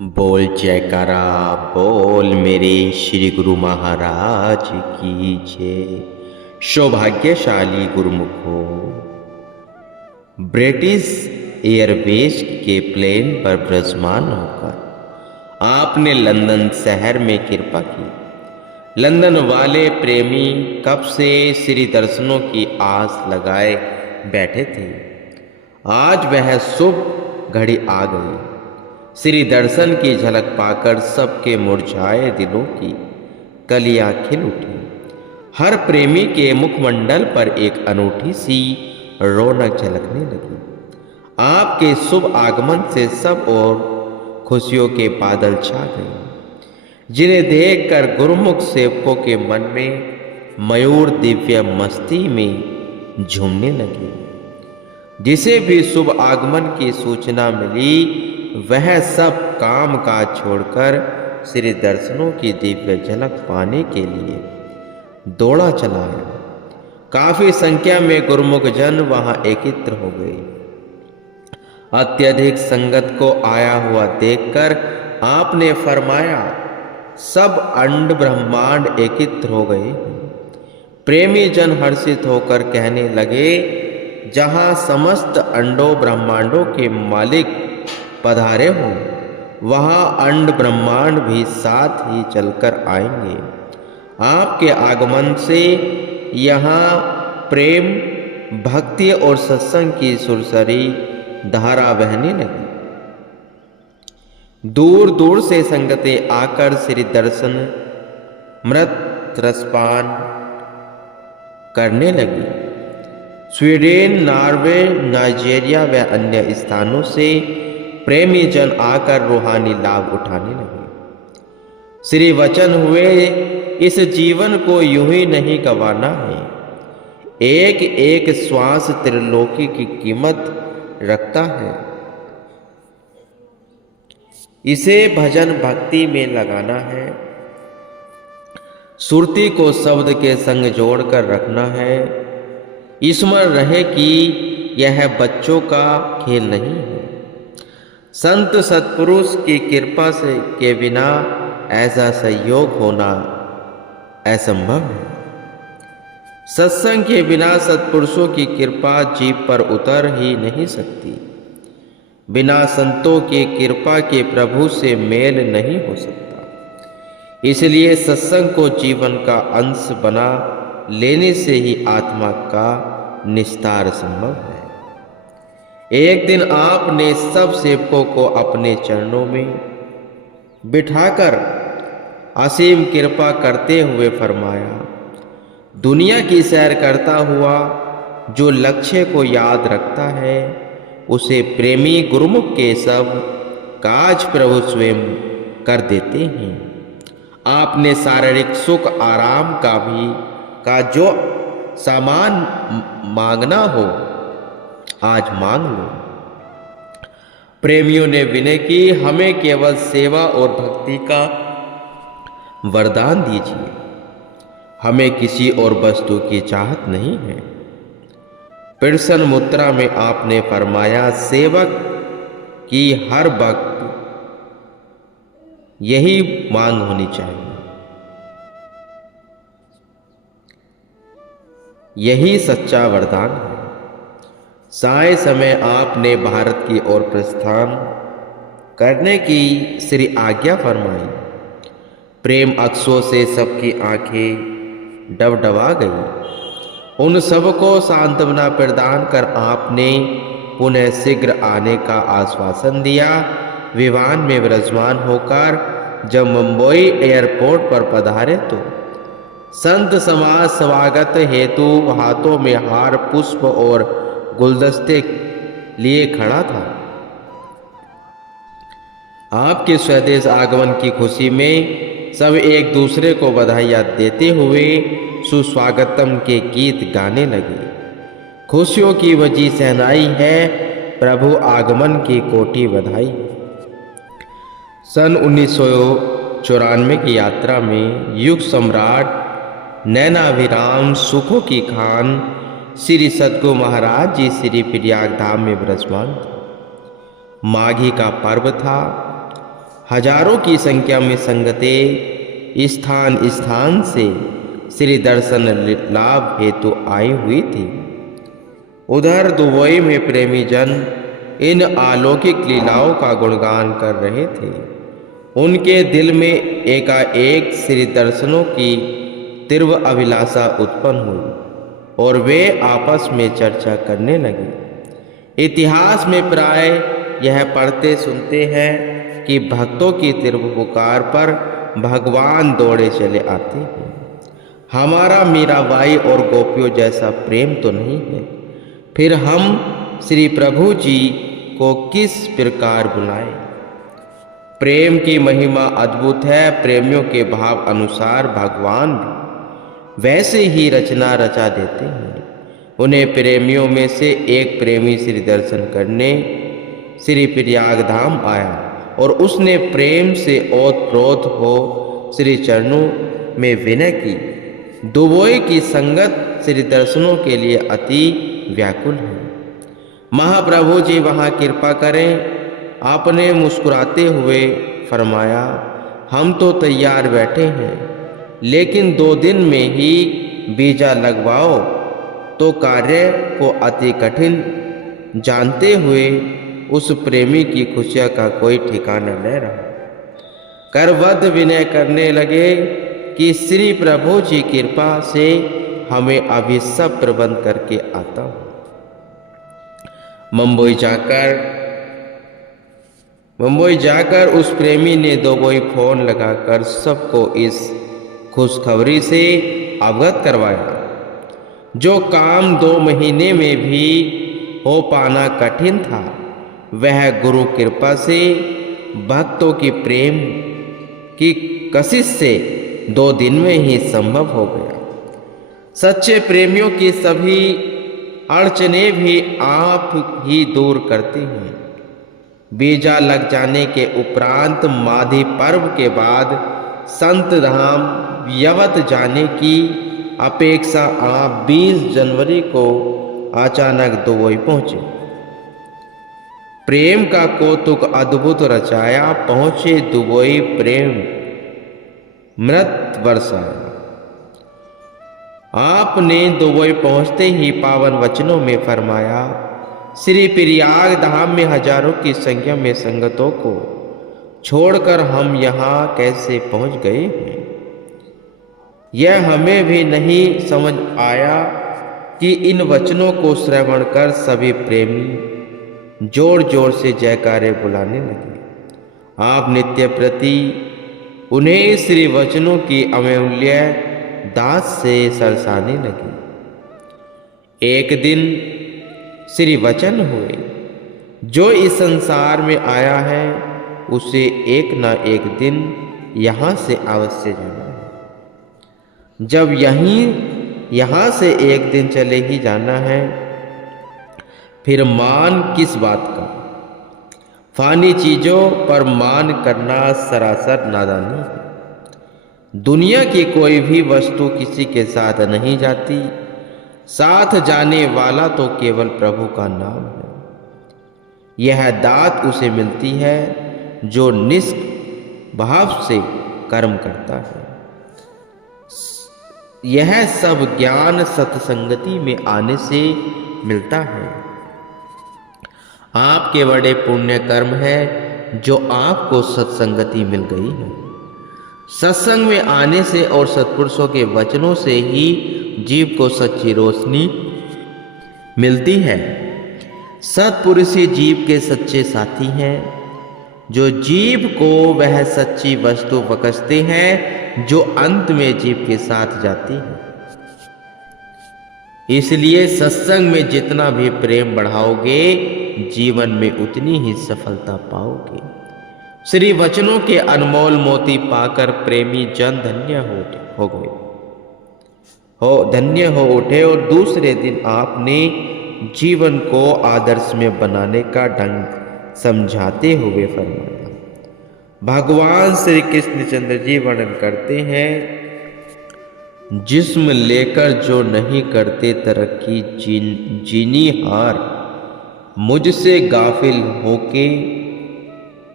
बोल जयकारा बोल मेरे श्री गुरु महाराज की जय। सौभाग्यशाली गुरुमुखो, ब्रिटिश एयरवेज के प्लेन पर विराजमान होकर आपने लंदन शहर में कृपा की। लंदन वाले प्रेमी कब से श्री दर्शनों की आस लगाए बैठे थे। आज वह शुभ घड़ी आ गई। श्री दर्शन की झलक पाकर सबके मुरझाए दिलों की कलियां खिल उठी। हर प्रेमी के मुखमंडल पर एक अनूठी सी रौनक झलकने लगी। आपके शुभ आगमन से सब और खुशियों के बादल छा गए, जिन्हें देखकर गुरुमुख सेवकों के मन में मयूर दिव्य मस्ती में झूमने लगे। जिसे भी शुभ आगमन की सूचना मिली, वह सब काम काज छोड़कर श्री दर्शनों की दिव्य झलक पाने के लिए दौड़ा चला आया। काफी संख्या में गुरुमुख जन वहां एकत्र हो गए। अत्यधिक संगत को आया हुआ देखकर आपने फरमाया, सब अंड ब्रह्मांड एकत्र हो गए। प्रेमी जन हर्षित होकर कहने लगे, जहां समस्त अंडों ब्रह्मांडों के मालिक पधारे हों, वहां अंड ब्रह्मांड भी साथ ही चलकर आएंगे। आपके आगमन से यहाँ प्रेम, भक्ति और सत्संग की सुरसरी धारा बहने लगी। दूर दूर से संगतें आकर श्री दर्शन मृत रसपान करने लगी। स्वीडन, नॉर्वे, नाइजीरिया व अन्य स्थानों से प्रेमी जन आकर रूहानी लाभ उठाने लगे। श्री वचन हुए, इस जीवन को यूं ही नहीं गंवाना है। एक एक श्वास त्रिलोकी की कीमत रखता है। इसे भजन भक्ति में लगाना है। सुरती को शब्द के संग जोड़कर रखना है। स्मरण रहे कि यह बच्चों का खेल नहीं है। संत सत्पुरुष की कृपा से के बिना ऐसा संयोग होना असंभव है। सत्संग के बिना सत्पुरुषों की कृपा जीव पर उतर ही नहीं सकती। बिना संतों की कृपा के प्रभु से मेल नहीं हो सकता। इसलिए सत्संग को जीवन का अंश बना लेने से ही आत्मा का निस्तार संभव है। एक दिन आपने सब सेवकों को अपने चरणों में बिठाकर असीम कृपा करते हुए फरमाया, दुनिया की सैर करता हुआ जो लक्ष्य को याद रखता है, उसे प्रेमी गुरुमुख के सब काज प्रभु स्वयं कर देते हैं। आपने शारीरिक सुख आराम का जो सामान मांगना हो, आज मांग लो। प्रेमियों ने विनय की, हमें केवल सेवा और भक्ति का वरदान दीजिए। हमें किसी और वस्तु की चाहत नहीं है। प्रसन्न मुद्रा में आपने फरमाया, सेवक की हर वक्त यही मांग होनी चाहिए। यही सच्चा वरदान है। साय समय आपने भारत की ओर प्रस्थान करने की श्री आज्ञा फरमाई। प्रेम अक्षों से सबकी आंखें डबडबा गई। उन सबको सांत्वना प्रदान कर आपने पुनः शीघ्र आने का आश्वासन दिया। विमान में विराजमान होकर जब मुंबई एयरपोर्ट पर पधारे तो संत समाज स्वागत हेतु हाथों में हार, पुष्प और गुलदस्ते लिए खड़ा था। आपके स्वदेश आगमन की खुशी में सब एक दूसरे को बधाइयाँ देते हुए सुस्वागतम के गीत गाने लगे। खुशियों की वजी सहनाई है, प्रभु आगमन की कोटि बधाई। सन 1994 की यात्रा में युग सम्राट नैनाभिराम सुखों की खान श्री सद्गुरु महाराज जी श्री प्रयाग धाम में विराजमान थे। माघी का पर्व था। हजारों की संख्या में संगतें स्थान स्थान से श्री दर्शन लाभ हेतु आई हुई थी। उधर दुबई में प्रेमी जन इन अलौकिक लीलाओं का गुणगान कर रहे थे। उनके दिल में एकाएक श्री दर्शनों की तीव्र अभिलाषा उत्पन्न हुई और वे आपस में चर्चा करने लगे। इतिहास में प्राय यह पढ़ते सुनते हैं कि भक्तों की तीव्र पुकार पर भगवान दौड़े चले आते हैं। हमारा मीराबाई और गोपियों जैसा प्रेम तो नहीं है, फिर हम श्री प्रभु जी को किस प्रकार बुलाएं? प्रेम की महिमा अद्भुत है। प्रेमियों के भाव अनुसार भगवान भी वैसे ही रचना रचा देते हैं। उन्हें प्रेमियों में से एक प्रेमी श्री दर्शन करने श्री प्रयाग धाम आया और उसने प्रेम से ओतप्रोत हो श्री चरणों में विनय की। दुबई की संगत श्री दर्शनों के लिए अति व्याकुल है। महाप्रभु जी वहाँ कृपा करें। आपने मुस्कुराते हुए फरमाया, हम तो तैयार बैठे हैं, लेकिन 2 दिन में ही वीजा लगवाओ। तो कार्य को अति कठिन जानते हुए उस प्रेमी की खुशियाँ का कोई ठिकाना न रहा। करबद्ध विनय करने लगे कि श्री प्रभु जी कृपा से हमें अभी सब प्रबंध करके आता हूँ। मुंबई जाकर उस प्रेमी ने दुबई फोन लगाकर सबको इस खुशखबरी से अवगत करवाया। जो काम 2 महीने में भी हो पाना कठिन था, वह गुरु कृपा से भक्तों की प्रेम की कशिश से 2 दिन में ही संभव हो गया। सच्चे प्रेमियों की सभी अड़चने भी आप ही दूर करते हैं। वीजा लग जाने के उपरांत माधी पर्व के बाद संत धाम यवत जाने की अपेक्षा आप 20 जनवरी को अचानक दुबई पहुंचे। प्रेम का कौतुक अद्भुत रचाया। पहुंचे दुबई, प्रेम मृत बरसाया। आपने दुबई पहुंचते ही पावन वचनों में फरमाया, श्री प्रयाग धाम में हजारों की संख्या में संगतों को छोड़कर हम यहाँ कैसे पहुंच गए हैं। यह हमें भी नहीं समझ आया कि इन वचनों को श्रवण कर सभी प्रेमी जोर जोर से जयकारे बुलाने लगे। आप नित्य प्रति उन्हें श्री वचनों की अमूल्य दास से सरसाने लगे। एक दिन श्री वचन हुए, जो इस संसार में आया है उसे एक ना एक दिन यहाँ से अवश्य जाना है। जब यहाँ से एक दिन चले ही जाना है, फिर मान किस बात का। फानी चीजों पर मान करना सरासर नादानी है। दुनिया की कोई भी वस्तु किसी के साथ नहीं जाती। साथ जाने वाला तो केवल प्रभु का नाम है। यह दात उसे मिलती है जो निष्भाव से कर्म करता है। यह सब ज्ञान सत्संगति में आने से मिलता है। आपके बड़े पुण्य कर्म है जो आपको सत्संगति मिल गई है। सत्संग में आने से और सत्पुरुषों के वचनों से ही जीव को सच्ची रोशनी मिलती है। सत्पुरुष ही जीव के सच्चे साथी हैं, जो जीव को वह सच्ची वस्तु बख्शते हैं जो अंत में जीव के साथ जाती है। इसलिए सत्संग में जितना भी प्रेम बढ़ाओगे, जीवन में उतनी ही सफलता पाओगे। श्री वचनों के अनमोल मोती पाकर प्रेमी जन धन्य हो उठे और दूसरे दिन आपने जीवन को आदर्श में बनाने का ढंग समझाते हुए फरमाया। भगवान श्री कृष्णचंद्र जी वर्णन करते हैं, जिस्म लेकर जो नहीं करते तरक्की जीनी हार, मुझसे गाफिल होके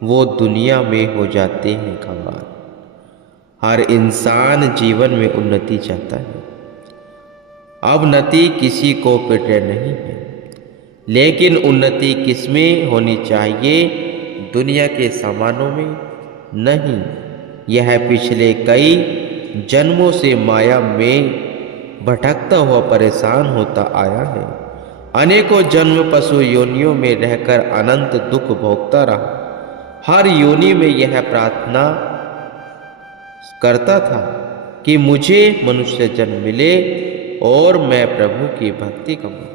वो दुनिया में हो जाते हैं कमाल। हर इंसान जीवन में उन्नति चाहता है। अवनति किसी को प्रिय नहीं है, लेकिन उन्नति किसमें होनी चाहिए? दुनिया के सामानों में नहीं। यह पिछले कई जन्मों से माया में भटकता हुआ परेशान होता आया है। अनेकों जन्म पशु योनियों में रहकर अनंत दुख भोगता रहा। हर योनि में यह प्रार्थना करता था कि मुझे मनुष्य जन्म मिले और मैं प्रभु की भक्ति करूं।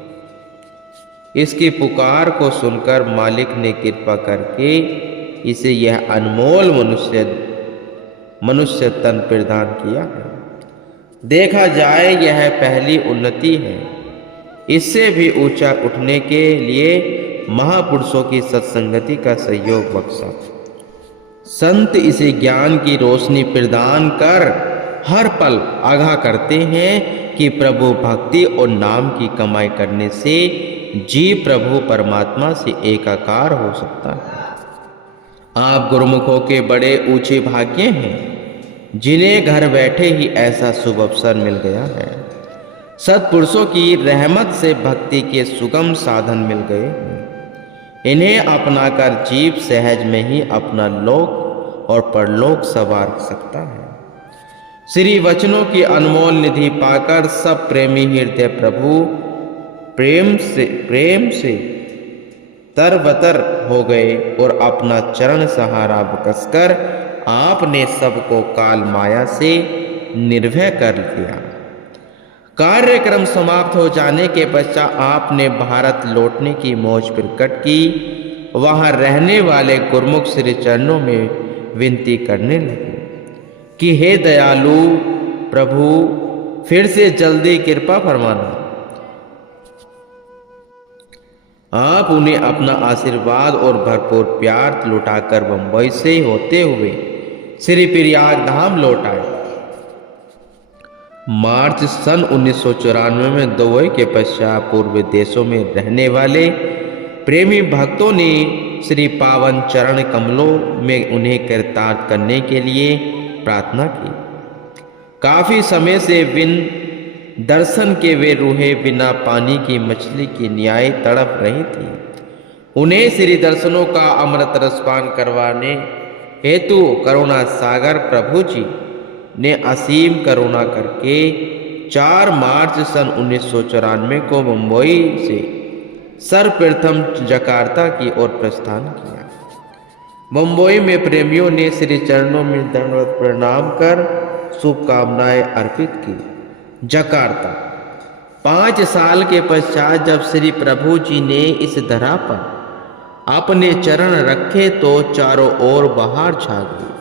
इसकी पुकार को सुनकर मालिक ने कृपा करके इसे यह अनमोल मनुष्य तन प्रदान किया है। देखा जाए यह पहली उन्नति है। इससे भी ऊंचा उठने के लिए महापुरुषों की सत्संगति का सहयोग बख्शा। संत इसे ज्ञान की रोशनी प्रदान कर हर पल आगाह करते हैं कि प्रभु भक्ति और नाम की कमाई करने से जीव प्रभु परमात्मा से एकाकार हो सकता है। आप गुरुमुखों के बड़े ऊंचे भाग्य हैं, जिन्हें घर बैठे ही ऐसा शुभ अवसर मिल गया है। सत्पुरुषों की रहमत से भक्ति के सुगम साधन मिल गए हैं। इन्हें अपनाकर जीव सहज में ही अपना लोक और परलोक संवार सकता है। श्री वचनों की अनमोल निधि पाकर सब प्रेमी हृदय प्रभु प्रेम से तरबतर हो गए और अपना चरण सहारा कसकर आपने सबको काल माया से निर्भय कर दिया। कार्यक्रम समाप्त हो जाने के पश्चात आपने भारत लौटने की मौज प्रकट की। वहां रहने वाले गुरुमुख श्री चरणों में विनती करने लगे कि हे दयालु प्रभु, फिर से जल्दी कृपा फरमाना। आप उन्हें अपना आशीर्वाद और भरपूर प्यार लुटाकर बंबई से होते हुए श्री प्रयाग धाम लौट आए। मार्च सन 1994 में दुबई के पश्चात पूर्व देशों में रहने वाले प्रेमी भक्तों ने श्री पावन चरण कमलों में उन्हें कृतार्थ करने के लिए प्रार्थना की। काफी समय से बिन दर्शन के वे रूहें बिना पानी की मछली की न्याय तड़प रही थी। उन्हें श्री दर्शनों का अमृत रसपान करवाने हेतु करुणा सागर प्रभु जी ने असीम करुणा करके 4 मार्च सन 1994 को मुंबई से सर्वप्रथम जकार्ता की ओर प्रस्थान किया। मुंबई में प्रेमियों ने श्री चरणों में दंडवत प्रणाम कर शुभकामनाएं अर्पित की। जकार्ता 5 साल के पश्चात जब श्री प्रभु जी ने इस धरा पर अपने चरण रखे तो चारों ओर बहार छा गई।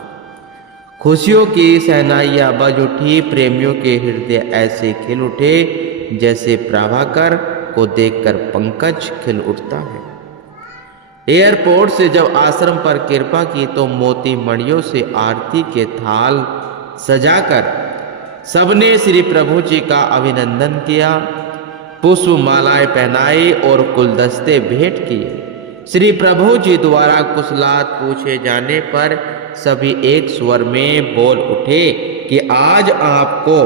खुशियों की सहनाइयां बज उठी। प्रेमियों के हृदय ऐसे खिल उठे जैसे प्रभाकर को देखकर पंकज खिल उठता है। एयरपोर्ट से जब आश्रम पर कृपा की तो मोती मणियों से आरती के थाल सजाकर सबने श्री प्रभु जी का अभिनंदन किया, पुष्प मालाएं पहनाई और गुलदस्ते भेंट किए। श्री प्रभु जी द्वारा कुशलात पूछे जाने पर सभी एक स्वर में बोल उठे कि आज आपको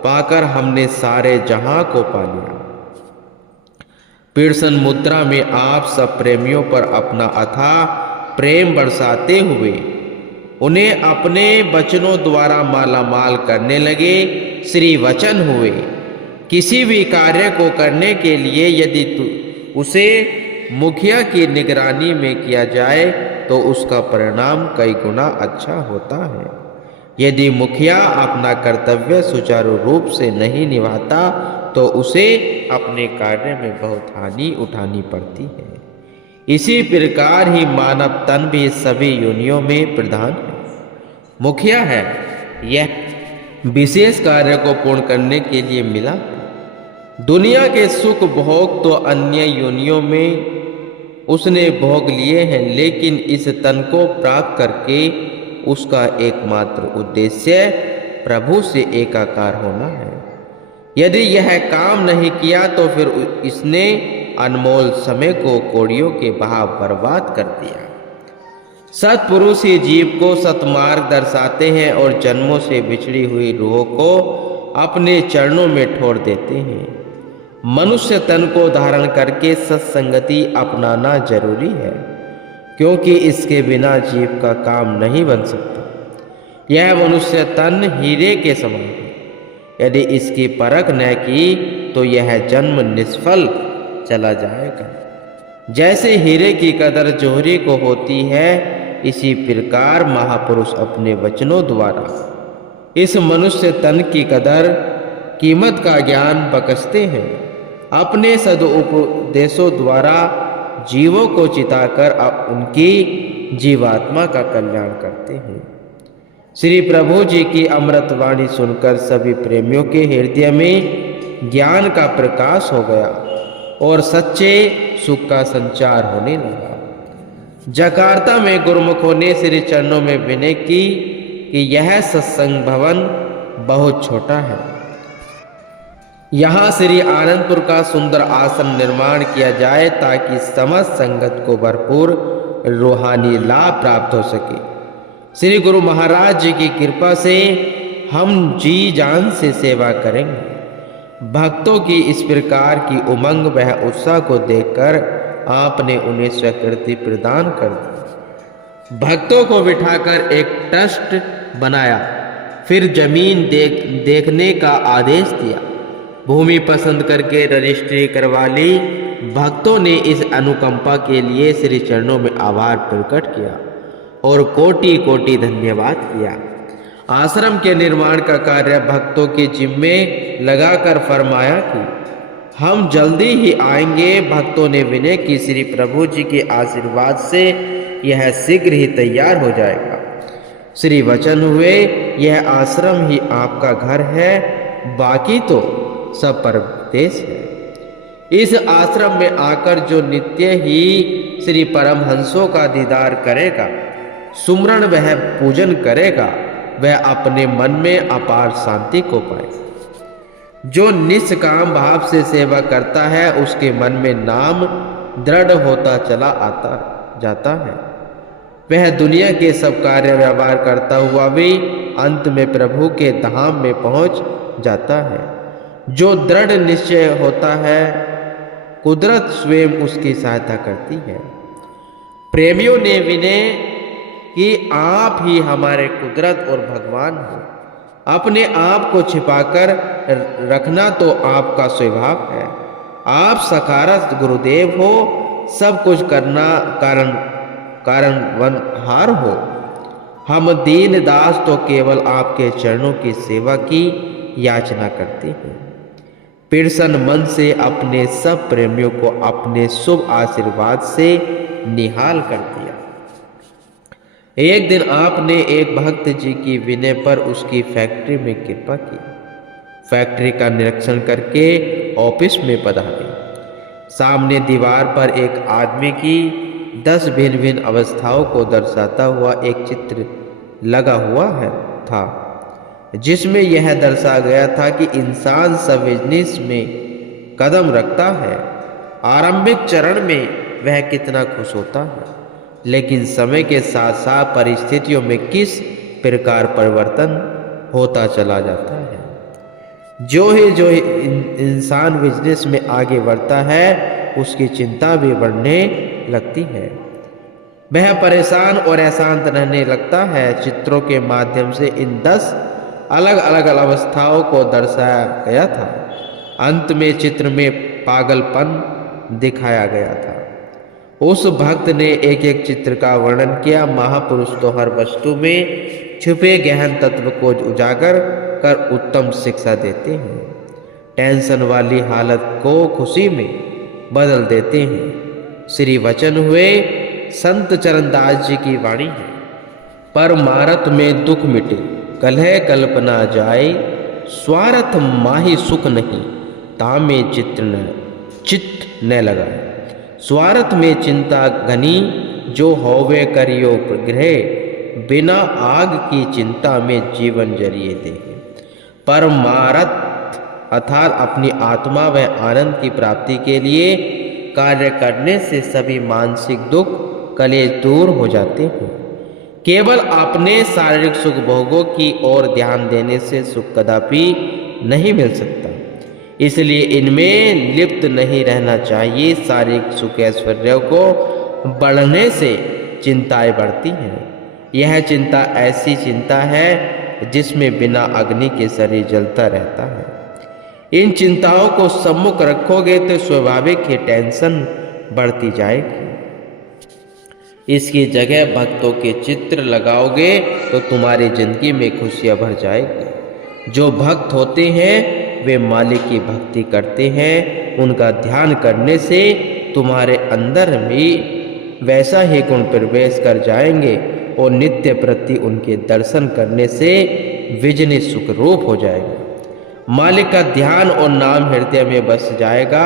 पाकर हमने सारे जहां को पा लिया। पीड़सन मुद्रा में आप सब प्रेमियों पर अपना अथाह प्रेम बरसाते हुए उन्हें अपने वचनों द्वारा मालामाल करने लगे। श्री वचन हुए, किसी भी कार्य को करने के लिए यदि उसे मुखिया की निगरानी में किया जाए तो उसका परिणाम कई गुना अच्छा होता है। यदि मुखिया अपना कर्तव्य सुचारू रूप से नहीं निभाता तो उसे अपने कार्य में बहुत हानि उठानी पड़ती है। इसी प्रकार ही मानव तन भी सभी योनियों में प्रधान है, मुखिया है। यह विशेष कार्य को पूर्ण करने के लिए मिला। दुनिया के सुख भोग तो अन्य योनियों में उसने भोग लिए हैं, लेकिन इस तन को प्राप्त करके उसका एकमात्र उद्देश्य प्रभु से एकाकार होना है। यदि यह काम नहीं किया तो फिर इसने अनमोल समय को कौड़ियों के बहाव बर्बाद कर दिया। सत्पुरुष ही जीव को सतमार्ग दर्शाते हैं और जन्मों से बिछड़ी हुई रूहों को अपने चरणों में ठोर देते हैं। मनुष्य तन को धारण करके सत्संगति अपनाना जरूरी है, क्योंकि इसके बिना जीव का काम नहीं बन सकता। यह मनुष्य तन हीरे के समान है, यदि इसकी परख न की तो यह जन्म निष्फल चला जाएगा। जैसे हीरे की कदर जौहरी को होती है, इसी प्रकार महापुरुष अपने वचनों द्वारा इस मनुष्य तन की कदर कीमत का ज्ञान बख्शते हैं। अपने सदुपदेशों द्वारा जीवों को चिताकर उनकी जीवात्मा का कल्याण करते हैं। श्री प्रभु जी की अमृतवाणी सुनकर सभी प्रेमियों के हृदय में ज्ञान का प्रकाश हो गया और सच्चे सुख का संचार होने लगा। जकार्ता में गुरुमुखों ने श्री चरणों में विनय की कि यह सत्संग भवन बहुत छोटा है, यहाँ श्री आनंदपुर का सुंदर आश्रम निर्माण किया जाए ताकि समस्त संगत को भरपूर रूहानी लाभ प्राप्त हो सके। श्री गुरु महाराज जी की कृपा से हम जी जान से सेवा करेंगे। भक्तों की इस प्रकार की उमंग वह उत्साह को देखकर आपने उन्हें स्वीकृति प्रदान कर दी। भक्तों को बिठाकर एक ट्रस्ट बनाया, फिर जमीन देखने का आदेश दिया। भूमि पसंद करके रजिस्ट्री करवा ली। भक्तों ने इस अनुकंपा के लिए श्री चरणों में आभार प्रकट किया और कोटि कोटि धन्यवाद किया। आश्रम के निर्माण का कार्य भक्तों के जिम्मे लगाकर फरमाया कि हम जल्दी ही आएंगे। भक्तों ने विनय की श्री प्रभु जी के आशीर्वाद से यह शीघ्र ही तैयार हो जाएगा। श्री वचन हुए, यह आश्रम ही आपका घर है, बाकी तो सब परदेश है। इस आश्रम में आकर जो नित्य ही श्री परमहंसों का दीदार करेगा, सुमरण वह पूजन करेगा, वह अपने मन में अपार शांति को पाए। जो निष्काम भाव से सेवा करता है, उसके मन में नाम दृढ़ होता चला आता जाता है। वह दुनिया के सब कार्य व्यवहार करता हुआ भी अंत में प्रभु के धाम में पहुंच जाता है। जो दृढ़ निश्चय होता है, कुदरत स्वयं उसकी सहायता करती है। प्रेमियों ने विनय कि आप ही हमारे कुदरत और भगवान हो। अपने आप को छिपाकर रखना तो आपका स्वभाव है। आप सकारत गुरुदेव हो, सब कुछ करना कारणवनहार हो। हम दीन दास तो केवल आपके चरणों की सेवा की याचना करते हैं। प्रसन्न मन से अपने सब प्रेमियों को अपने शुभ आशीर्वाद से निहाल कर दिया। एक दिन आपने एक भक्त जी की विनय पर उसकी फैक्ट्री में कृपा की। फैक्ट्री का निरीक्षण करके ऑफिस में पधारे। सामने दीवार पर एक आदमी की 10 भिन्न भिन्न अवस्थाओं को दर्शाता हुआ एक चित्र लगा हुआ था, जिसमें यह दर्शा गया था कि इंसान सब बिजनेस में कदम रखता है। आरंभिक चरण में वह कितना खुश होता है, लेकिन समय के साथ साथ परिस्थितियों में किस प्रकार परिवर्तन होता चला जाता है। जो इंसान बिजनेस में आगे बढ़ता है, उसकी चिंता भी बढ़ने लगती है। वह परेशान और अशांत रहने लगता है। चित्रों के माध्यम से इन 10 अलग अलग अवस्थाओं को दर्शाया गया था। अंत में चित्र में पागलपन दिखाया गया था। उस भक्त ने एक एक चित्र का वर्णन किया। महापुरुष तो हर वस्तु में छुपे गहन तत्व को उजागर कर उत्तम शिक्षा देते हैं। टेंशन वाली हालत को खुशी में बदल देते हैं। श्री वचन हुए, संत चरणदास जी की वाणी है। परमारथ में दुख मिटे, कलह कल्पना जाए, स्वार्थ माही सुख नहीं, तामे चित्त न लगाए। स्वार्थ में चिंता घनी, जो होवे करियो ग्रह, बिना आग की चिंता में जीवन जरिए दे। परमारथ अर्थात अपनी आत्मा व आनंद की प्राप्ति के लिए कार्य करने से सभी मानसिक दुख कलेश दूर हो जाते हैं। केवल अपने शारीरिक सुख भोगों की ओर ध्यान देने से सुख कदापि नहीं मिल सकता। इसलिए इनमें लिप्त नहीं रहना चाहिए। शारीरिक सुख ऐश्वर्य को बढ़ने से चिंताएं बढ़ती हैं। यह चिंता ऐसी चिंता है जिसमें बिना अग्नि के शरीर जलता रहता है। इन चिंताओं को सम्मुख रखोगे तो स्वाभाविक ही टेंशन बढ़ती जाएगी। इसकी जगह भक्तों के चित्र लगाओगे तो तुम्हारी जिंदगी में खुशियां भर जाएगी। जो भक्त होते हैं वे मालिक की भक्ति करते हैं। उनका ध्यान करने से तुम्हारे अंदर भी वैसा ही गुण प्रवेश कर जाएंगे और नित्य प्रति उनके दर्शन करने से विजनी सुख रूप हो जाएगा। मालिक का ध्यान और नाम हृदय में बस जाएगा।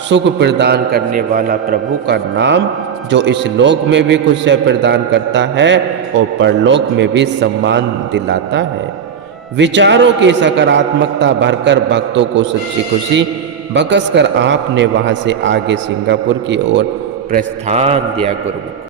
सुख प्रदान करने वाला प्रभु का नाम जो इस लोक में भी खुशियाँ प्रदान करता है और परलोक में भी सम्मान दिलाता है। विचारों की सकारात्मकता भरकर भक्तों को सच्ची खुशी बख्शकर आपने वहां से आगे सिंगापुर की ओर प्रस्थान दिया। गुरु